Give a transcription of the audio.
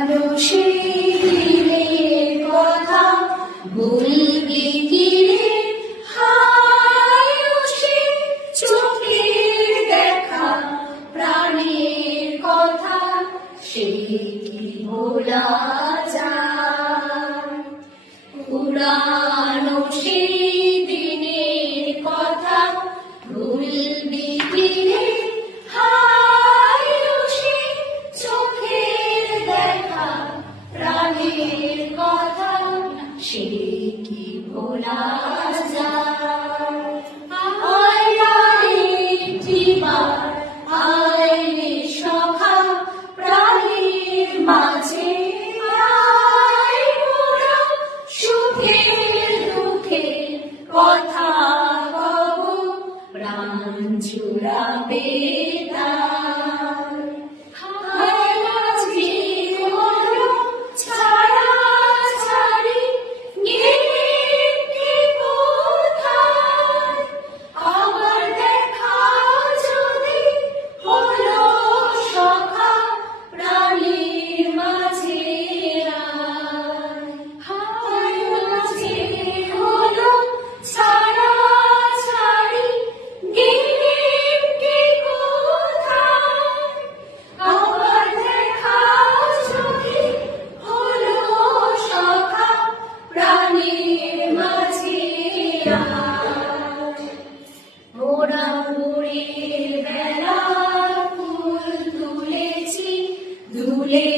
পুরানো সেই কথা বলবি কি রে? হায় সে চোখের দেখা প্রাণের কথা সে কি ভোলা যায়? পুরানো সেই দিনের কথা ভুলবি কি রে? হায় সে চোখের দেখা প্রাণের কথা সে কি ভোলা যায়? আয় আয় একটিবার আয় রে সখা প্রাণের মাঝে আয় মোরা সুখের দুঃখের কথা কব প্রাণ জুড়াবে তার। হায় মাঝে হলো ছাড়াছাড়ি গেলে কে কোথায়? আবার দেখা যদি হলো সখা প্রাণের মাঝে আয়। হায় মাঝে হলো ছাড়াছাড়ি গেলে কে কোথায়? আবার দেখা যদি হলো সখা প্রাণের মাঝে আয়। মোরা ভোরের বেলা ফুল তুলেছি ধুলে